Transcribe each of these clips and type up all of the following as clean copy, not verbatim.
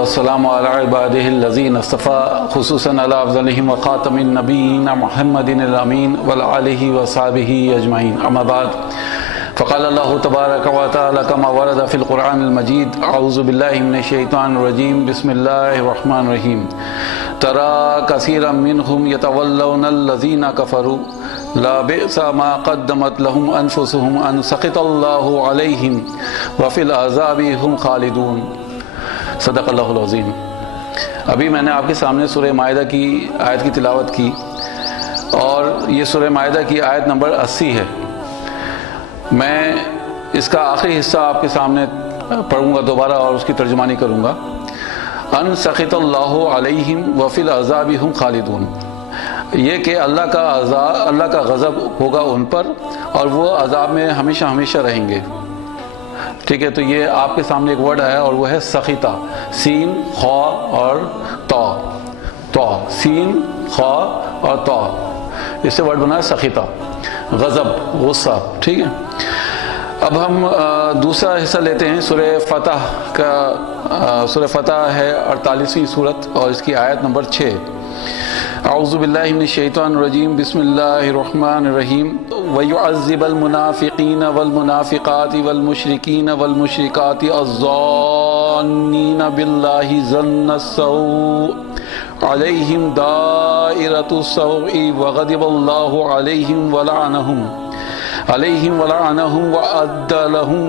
والسلام علی عباده الذین اصطفى خصوصا علی افضلهم وخاتم النبیین محمد الامین وعلی آلہ وصحبہ اجمعین، اما بعد فقال اللہ تبارک و تعالی کما ورد فی القرآن المجید اعوذ باللہ من الشیطان الرجیم بسم اللہ الرحمن الرحیم ترى كثيرا منهم يتولون الذين كفروا لا بئس ما قدمت لهم انفسهم ان سخط الله عليهم وفي العذاب هم خالدون۔ صدق اللہ العظیم۔ ابھی میں نے آپ کے سامنے سورہ مائدہ کی آیت کی تلاوت کی، اور یہ سورہ مائدہ کی آیت نمبر 80 ہے۔ میں اس کا آخری حصہ آپ کے سامنے پڑھوں گا دوبارہ اور اس کی ترجمانی کروں گا۔ ان سخط اللہ علیہم وفی العذاب ہم خالدون، یہ کہ اللہ کا غضب ہوگا ان پر اور وہ عذاب میں ہمیشہ ہمیشہ رہیں گے۔ ٹھیک ہے، تو یہ آپ کے سامنے ایک ورڈ آیا اور وہ ہے سخطہ، سین خا اور تو، سین خا اور تو، اس سے ورڈ بنا ہے سخطہ، غضب، غصہ۔ ٹھیک ہے، اب ہم دوسرا حصہ لیتے ہیں سورہ فتح کا۔ سورہ فتح ہے 48ویں سورت اور اس کی آیت نمبر 6۔ اعوذ باللہ من الشیطان الرجیم بسم اللہ الرحمن الرحیم وَيُعَذِّبَ الْمُنَافِقِينَ وَالْمُنَافِقَاتِ وَالْمُشْرِكِينَ وَالْمُشْرِكَاتِ الظَّانِّينَ بِاللَّهِ ظَنَّ السَّوْءِ عَلَيْهِمْ دَائِرَةُ السَّوْءِ وَغَضِبَ اللَّهُ عَلَيْهِمْ وَلَعَنَهُمْ وَأَعَدَّ لَهُمْ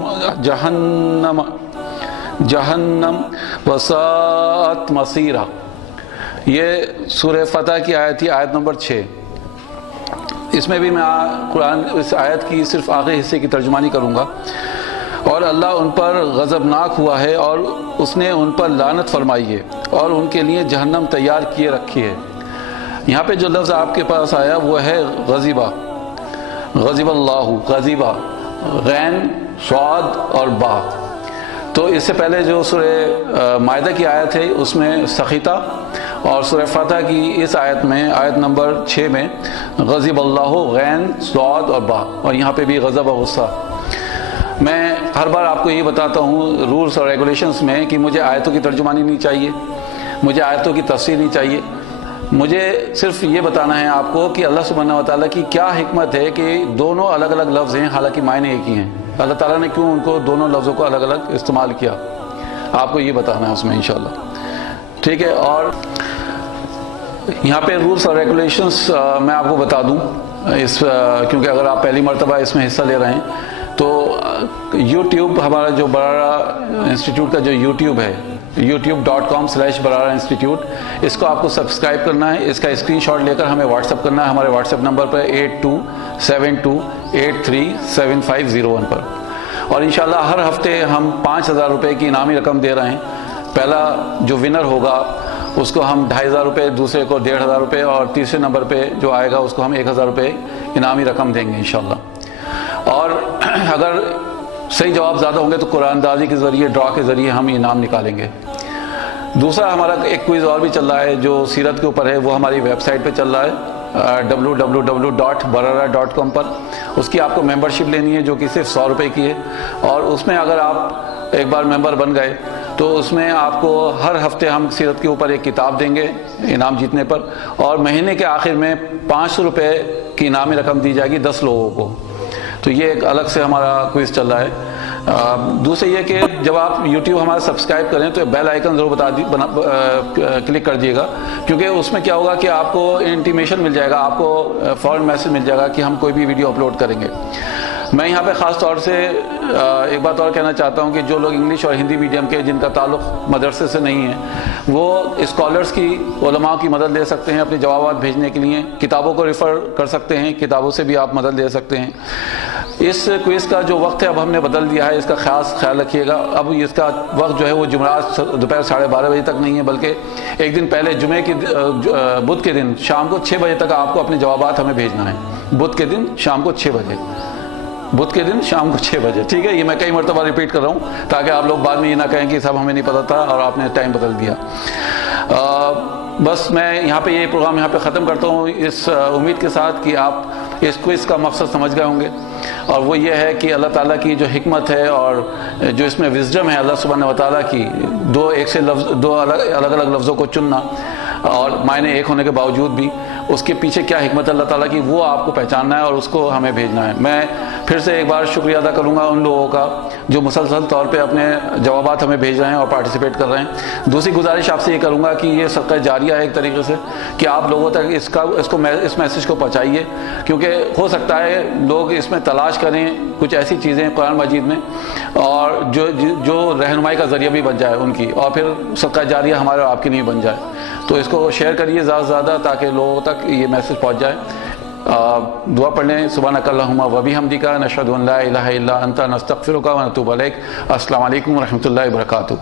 جہنم وساءت مصیرا۔ یہ سورہ فتح کی آیت تھی، آیت نمبر 6۔ اس میں بھی میں قرآن اس آیت کی صرف آخری حصے کی ترجمانی کروں گا۔ اور اللہ ان پر غضبناک ہوا ہے اور اس نے ان پر لعنت فرمائی ہے اور ان کے لیے جہنم تیار کیے رکھی ہے۔ یہاں پہ جو لفظ آپ کے پاس آیا وہ ہے غضبہ، غضب اللہ، غضبہ، غین، صاد اور با۔ تو اس سے پہلے جو سورہ مائدہ کی آیت ہے اس میں سخطہ، اور سورہ فتح کی اس آیت میں آیت نمبر 6 میں غضب اللہ، غین، صاد اور با، اور یہاں پہ بھی غضب و غصہ۔ میں ہر بار آپ کو یہ بتاتا ہوں رولز اور ریگولیشنز میں کہ مجھے آیتوں کی ترجمانی نہیں چاہیے، مجھے آیتوں کی تفسیر نہیں چاہیے، مجھے صرف یہ بتانا ہے آپ کو کہ اللہ سبحانہ و تعالیٰ کی کیا حکمت ہے کہ دونوں الگ الگ لفظ ہیں حالانکہ معنی ایک ہی ہیں۔ اللہ تعالیٰ نے کیوں ان کو دونوں لفظوں کو الگ الگ استعمال کیا، آپ کو یہ بتانا ہے اس میں انشاءاللہ۔ ٹھیک ہے، اور یہاں پہ رولز اور ریگولیشنز میں آپ کو بتا دوں، کیونکہ اگر آپ پہلی مرتبہ اس میں حصہ لے رہے ہیں تو یوٹیوب، ہمارا جو برارہ انسٹیٹیوٹ کا جو یوٹیوب ہے youtube.com/barara-institute، اس کو آپ کو سبسکرائب کرنا ہے۔ اس کا اسکرین شاٹ لے کر ہمیں واٹس اپ کرنا ہے ہمارے واٹس اپ نمبر پر 8272837501 پر، اور انشاءاللہ ہر ہفتے ہم 5000 روپے کی انعامی رقم دے رہے ہیں۔ پہلا جو ونر ہوگا اس کو ہم 2500 روپے، دوسرے کو 1500 روپے، اور تیسرے نمبر پہ جو آئے گا اس کو ہم 1000 روپے انعامی رقم دیں گے انشاءاللہ۔ اور اگر صحیح جواب زیادہ ہوں گے تو قرآن اندازی کے ذریعے، ڈرا کے ذریعے ہم انعام نکالیں گے۔ دوسرا ہمارا ایک کوئز اور بھی چل رہا ہے جو سیرت کے اوپر ہے، وہ ہماری ویب سائٹ پہ چل رہا ہے www.barara.com پر۔ اس کی آپ کو ممبرشپ لینی ہے جو کہ صرف 100 روپے کی ہے، اور اس میں اگر آپ ایک بار ممبر بن گئے تو اس میں آپ کو ہر ہفتے ہم سیرت کے اوپر ایک کتاب دیں گے انعام جیتنے پر، اور مہینے کے آخر میں 500 روپے کی انعامی رقم دی جائے گی 10 لوگوں کو۔ تو یہ ایک الگ سے ہمارا کوئز چل رہا ہے۔ دوسرے یہ کہ جب آپ یوٹیوب ہمارا سبسکرائب کریں تو بیل آئیکن ضرور کلک کر دیے گا، کیونکہ اس میں کیا ہوگا کہ آپ کو انٹیمیشن مل جائے گا، آپ کو فوراً میسج مل جائے گا کہ ہم کوئی بھی ویڈیو اپلوڈ کریں گے۔ میں یہاں پہ خاص طور سے ایک بات اور کہنا چاہتا ہوں کہ جو لوگ انگلش اور ہندی میڈیم کے جن کا تعلق مدرسے سے نہیں ہے، وہ اسکالرس کی، علماء کی مدد لے سکتے ہیں اپنے جوابات بھیجنے کے لیے، کتابوں کو ریفر کر سکتے ہیں، کتابوں سے بھی آپ مدد لے سکتے ہیں۔ اس کوئز کا جو وقت ہے اب ہم نے بدل دیا ہے، اس کا خاص خیال رکھیے گا۔ اب اس کا وقت جو ہے وہ جمعرات دوپہر 12:30 بجے تک نہیں ہے، بلکہ ایک دن پہلے بدھ کے دن شام کو 6 بجے تک آپ کو اپنے جوابات ہمیں بھیجنا ہے۔ بدھ کے دن شام کو 6 بجے، بدھ کے دن شام کو 6 بجے، ٹھیک ہے؟ یہ میں کئی مرتبہ ریپیٹ کر رہا ہوں تاکہ آپ لوگ بعد میں یہ نہ کہیں کہ صاحب ہمیں نہیں پتا تھا اور آپ نے ٹائم بدل دیا۔ بس میں یہاں پہ یہ پروگرام یہاں پہ ختم کرتا ہوں اس امید کے ساتھ کہ آپ اس کا مقصد سمجھ گئے ہوں گے، اور وہ یہ ہے کہ اللہ تعالیٰ کی جو حکمت ہے اور جو اس میں وزڈم ہے اللہ سبحانہ و تعالیٰ کی، دو الگ الگ لفظوں کو چننا اور معنی ایک ہونے کے باوجود بھی اس کے پیچھے کیا حکمت اللہ تعالیٰ کی، وہ آپ کو پہچاننا ہے اور اس کو ہمیں بھیجنا ہے۔ میں پھر سے ایک بار شکریہ ادا کروں گا ان لوگوں کا جو مسلسل طور پہ اپنے جوابات ہمیں بھیج رہے ہیں اور پارٹیسپیٹ کر رہے ہیں۔ دوسری گزارش آپ سے یہ کروں گا کہ یہ صدقہ جاریہ ہے ایک طریقے سے، کہ آپ لوگوں تک اس میسیج کو پہنچائیے، کیونکہ ہو سکتا ہے لوگ اس میں تلاش کریں کچھ ایسی چیزیں قرآن مجید میں اور جو رہنمائی کا ذریعہ بھی بن جائے ان کی، اور پھر صدقہ جاریہ ہمارے اور آپ کی نہیں بن جائے۔ تو اس کو شیئر کریے زیادہ سے زیادہ تاکہ لوگوں تک یہ میسیج پہنچ جائے۔ دعا پڑھ لیں۔ سبحانک اللہم و بحمدک، نشہد ان لا الہ الا انت، نستغفرک و نتوب الیک۔ السلام علیکم و رحمۃ اللہ وبرکاتہ۔